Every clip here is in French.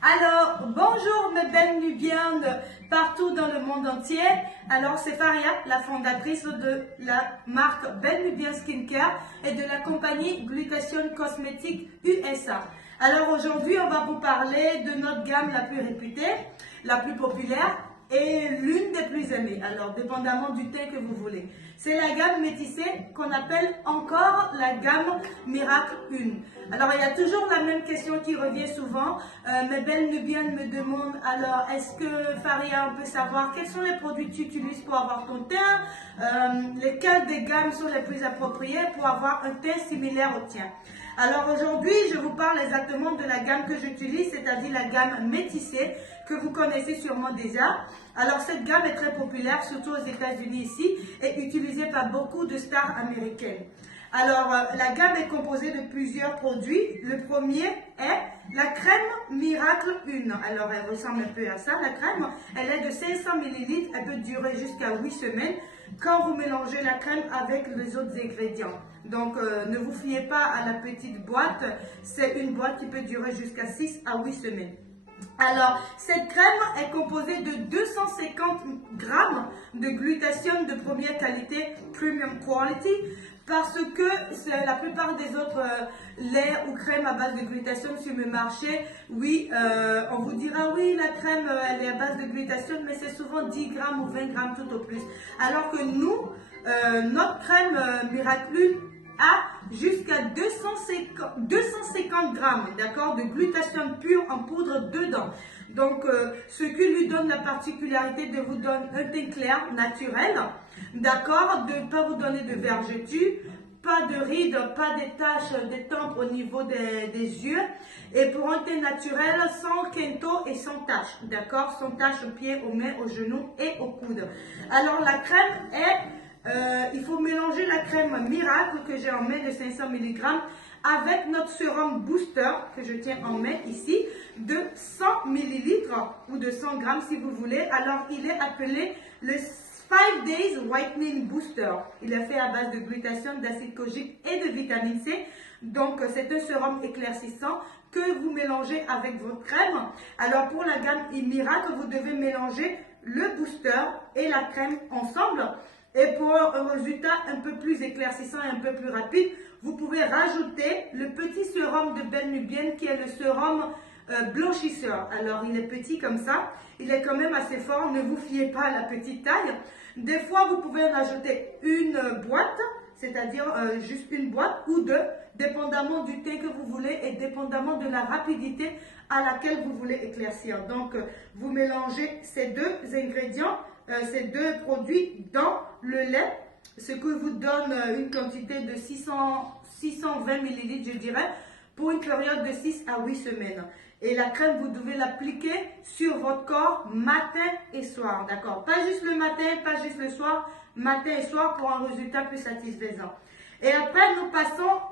Alors, bonjour mes belles Nubiennes partout dans le monde entier. Alors, c'est Faria, la fondatrice de la marque Belle Nubien Skincare et de la compagnie Glutation Cosmétiques USA. Alors, aujourd'hui, on va vous parler de notre gamme la plus réputée, la plus populaire et l'une des plus aimées. Alors, dépendamment du teint que vous voulez. C'est la gamme métissée qu'on appelle encore la gamme Miracle 1. Alors, il y a toujours la même question qui revient souvent. Mes belles Nubiennes me demandent, alors, est-ce que Faria, on peut savoir quels sont les produits que tu utilises pour avoir ton teint? Lesquelles des gammes sont les plus appropriées pour avoir un teint similaire au tien? Alors aujourd'hui, je vous parle exactement de la gamme que j'utilise, c'est-à-dire la gamme métissée, que vous connaissez sûrement déjà. Alors cette gamme est très populaire, surtout aux États-Unis ici, et utilisée par beaucoup de stars américaines. Alors la gamme est composée de plusieurs produits. Le premier est la crème Miracle 1. Alors elle ressemble un peu à ça, la crème. Elle est de 500 ml, elle peut durer jusqu'à 8 semaines quand vous mélangez la crème avec les autres ingrédients. Donc ne vous fiez pas à la petite boîte, c'est une boîte qui peut durer jusqu'à 6 à 8 semaines. Alors, cette crème est composée de 250 grammes de glutathione de première qualité, premium quality, parce que la plupart des autres laits ou crèmes à base de glutathione sur le marché, oui, on vous dira oui, la crème elle est à base de glutathione, mais c'est souvent 10 grammes ou 20 grammes tout au plus. Alors que nous, notre crème Miracle a jusqu'à 250 grammes, d'accord, de glutathione pure en poudre dedans. Donc, ce qui lui donne la particularité de vous donner un teint clair, naturel, d'accord, de ne pas vous donner de vergetures, pas de rides, pas des taches, des tempes au niveau des yeux, et pour un teint naturel, sans quinto et sans taches, d'accord, sans taches aux pieds, aux mains, aux genoux et aux coudes. Alors, la crème est... il faut mélanger la crème Miracle que j'ai en main de 500 mg avec notre sérum Booster que je tiens en main ici de 100 ml ou de 100 grammes si vous voulez. Alors il est appelé le 5 Days Whitening Booster. Il est fait à base de glutathione, d'acide kojique et de vitamine C. Donc c'est un sérum éclaircissant que vous mélangez avec votre crème. Alors pour la gamme Miracle, vous devez mélanger le booster et la crème ensemble. Et pour un résultat un peu plus éclaircissant et un peu plus rapide, vous pouvez rajouter le petit sérum de Belle Nubienne qui est le sérum blanchisseur. Alors il est petit comme ça, il est quand même assez fort, ne vous fiez pas à la petite taille. Des fois vous pouvez en ajouter une boîte, c'est-à-dire juste une boîte ou deux, dépendamment du teint que vous voulez et dépendamment de la rapidité à laquelle vous voulez éclaircir. Donc vous mélangez ces deux ingrédients, ces deux produits dans le lait, ce qui vous donne une quantité de 620 ml, je dirais, pour une période de 6 à 8 semaines. Et la crème, vous devez l'appliquer sur votre corps matin et soir, d'accord? Pas juste le matin, pas juste le soir, matin et soir pour un résultat plus satisfaisant. Et après, nous passons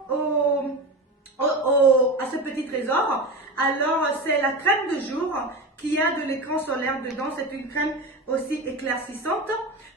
à ce petit trésor. Alors, c'est la crème de jour qui a de l'écran solaire dedans. C'est une crème aussi éclaircissante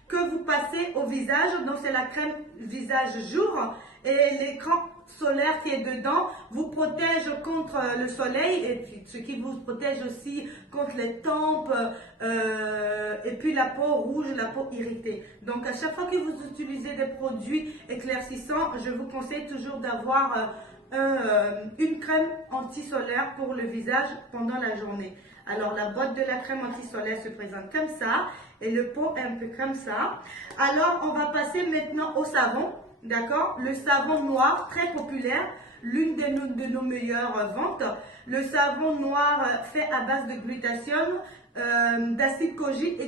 que vous passez au visage. Donc, c'est la crème visage jour. Et l'écran solaire qui est dedans vous protège contre le soleil et puis ce qui vous protège aussi contre les tempes et puis la peau rouge, la peau irritée. Donc, à chaque fois que vous utilisez des produits éclaircissants, je vous conseille toujours d'avoir une crème anti-solaire pour le visage pendant la journée. Alors la boîte de la crème anti-solaire se présente comme ça et le pot est un peu comme ça. Alors on va passer maintenant au savon, d'accord? Le savon noir, très populaire, l'une de nos meilleures ventes. Le savon noir fait à base de glutathione, d'acide kojique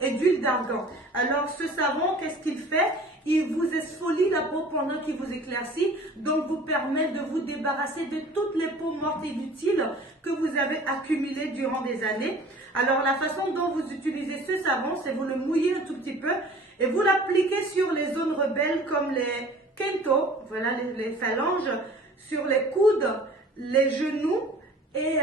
et d'huile d'argan. Alors ce savon, qu'est-ce qu'il fait? Il vous exfolie la peau pendant qu'il vous éclaircit, donc vous permet de vous débarrasser de toutes les peaux mortes inutiles que vous avez accumulées durant des années. Alors la façon dont vous utilisez ce savon, c'est vous le mouillez un tout petit peu et vous l'appliquez sur les zones rebelles comme les kento, voilà les phalanges, sur les coudes, les genoux et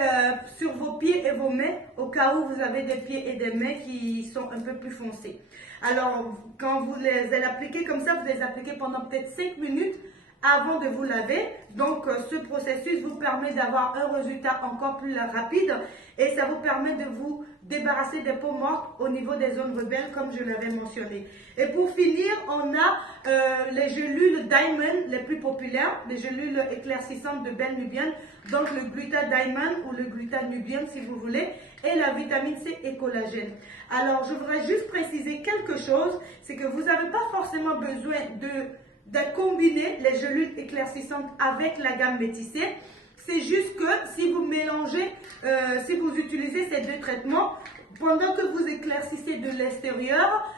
sur vos pieds et vos mains au cas où vous avez des pieds et des mains qui sont un peu plus foncés. Alors, quand vous les appliquez comme ça, vous les appliquez pendant peut-être 5 minutes avant de vous laver. Donc, ce processus vous permet d'avoir un résultat encore plus rapide et ça vous permet de vous débarrasser des peaux mortes au niveau des zones rebelles, comme je l'avais mentionné. Et pour finir, on a les gélules Diamond les plus populaires, les gélules éclaircissantes de Belle Nubienne, donc le Gluta Diamond ou le Gluta Nubian si vous voulez, et la vitamine C et collagène. Alors, je voudrais juste préciser quelque chose, c'est que vous n'avez pas forcément besoin de combiner les gélules éclaircissantes avec la gamme métissée. C'est juste que si vous mélangez, si vous utilisez ces deux traitements, pendant que vous éclaircissez de l'extérieur,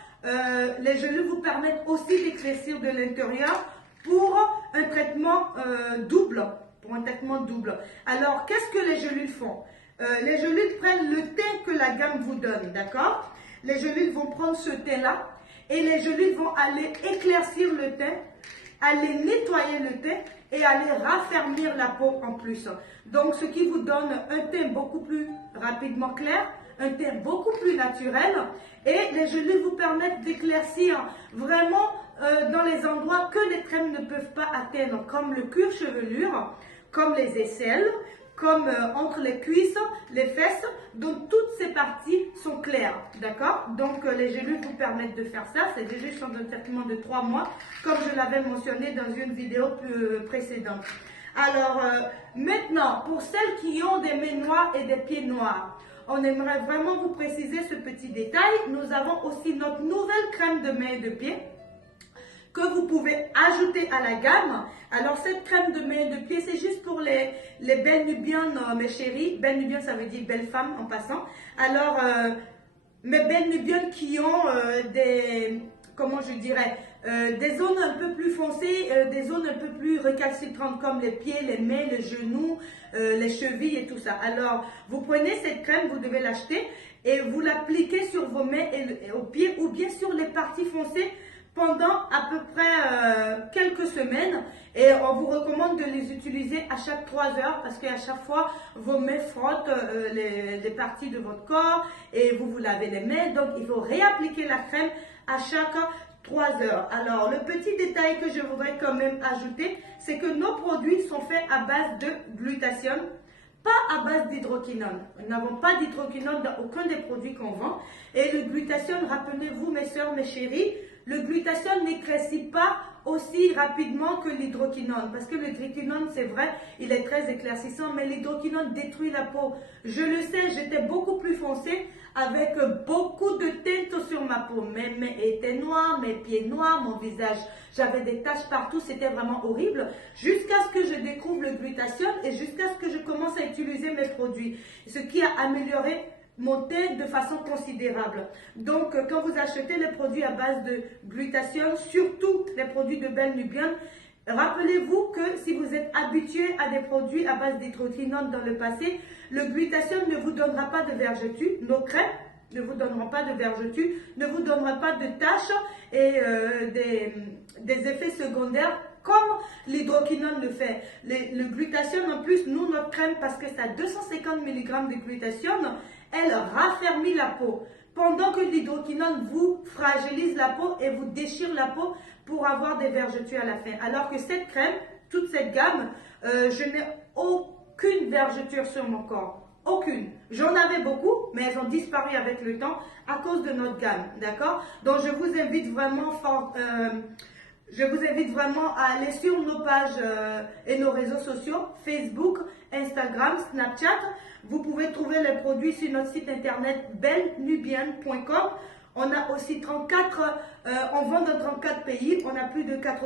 les gélules vous permettent aussi d'éclaircir de l'intérieur pour un traitement double. Alors, qu'est-ce que les gélules font? Les gélules prennent le teint que la gamme vous donne, d'accord? Les gélules vont prendre ce teint-là et les gélules vont aller éclaircir le teint, aller nettoyer le teint et aller raffermir la peau en plus. Donc, ce qui vous donne un teint beaucoup plus rapidement clair, un teint beaucoup plus naturel et les gélules vous permettent d'éclaircir vraiment dans les endroits que les crèmes ne peuvent pas atteindre, comme le cuir chevelure, comme les aisselles, comme entre les cuisses, les fesses, donc toutes ces parties sont claires, d'accord? Donc les gélules vous permettent de faire ça, c'est déjà sur un traitement de 3 mois, comme je l'avais mentionné dans une vidéo précédente. Alors maintenant, pour celles qui ont des mains noires et des pieds noirs, on aimerait vraiment vous préciser ce petit détail. Nous avons aussi notre nouvelle crème de mains et de pieds que vous pouvez ajouter à la gamme. Alors cette crème de mains et de pieds, c'est juste pour les belles nubiennes, mes chéris. Belle nubienne, ça veut dire belle femme en passant. Alors, mes belles nubiennes qui ont comment je dirais, des zones un peu plus foncées, des zones un peu plus récalcitrantes comme les pieds, les mains, les genoux, les chevilles et tout ça. Alors, vous prenez cette crème, vous devez l'acheter et vous l'appliquez sur vos mains et aux pieds ou bien sur les parties foncées pendant à peu près quelques semaines et on vous recommande de les utiliser à chaque 3 heures parce qu'à chaque fois vos mains frottent les parties de votre corps et vous lavez les mains, donc il faut réappliquer la crème à chaque 3 heures. Alors le petit détail que je voudrais quand même ajouter, c'est que nos produits sont faits à base de glutathione, pas à base d'hydroquinone. Nous n'avons pas d'hydroquinone dans aucun des produits qu'on vend. Et le glutathione, rappelez-vous mes soeurs, mes chéris, le glutathione n'éclaircit pas aussi rapidement que l'hydroquinone. Parce que l'hydroquinone, c'est vrai, il est très éclaircissant, mais l'hydroquinone détruit la peau. Je le sais, j'étais beaucoup plus foncée avec beaucoup de teinte sur ma peau. Mes mains étaient noires, mes pieds noirs, mon visage, j'avais des taches partout, c'était vraiment horrible. Jusqu'à ce que je découvre le glutathione et jusqu'à ce que je commence à utiliser mes produits. Ce qui a amélioré mon teint de façon considérable. Donc, quand vous achetez les produits à base de glutathione, surtout les produits de Belle Nubienne, rappelez-vous que si vous êtes habitué à des produits à base d'hydroquinone dans le passé, le glutathione ne vous donnera pas de vergetures, nos crèmes ne vous donneront pas de vergetures, ne vous donneront pas de taches et des effets secondaires comme l'hydroquinone le fait. Le glutathione, en plus, nous, notre crème, parce que ça a 250 mg de glutathione, elle raffermit la peau. Pendant que l'hydroquinone vous fragilise la peau et vous déchire la peau pour avoir des vergetures à la fin. Alors que cette crème, toute cette gamme, je n'ai aucune vergeture sur mon corps. Aucune. J'en avais beaucoup, mais elles ont disparu avec le temps à cause de notre gamme. D'accord? Donc, je vous invite vraiment à aller sur nos pages et nos réseaux sociaux, Facebook, Instagram, Snapchat. Vous pouvez trouver les produits sur notre site internet bellenubienne.com. On a aussi on vend dans 34 pays, on a plus de 80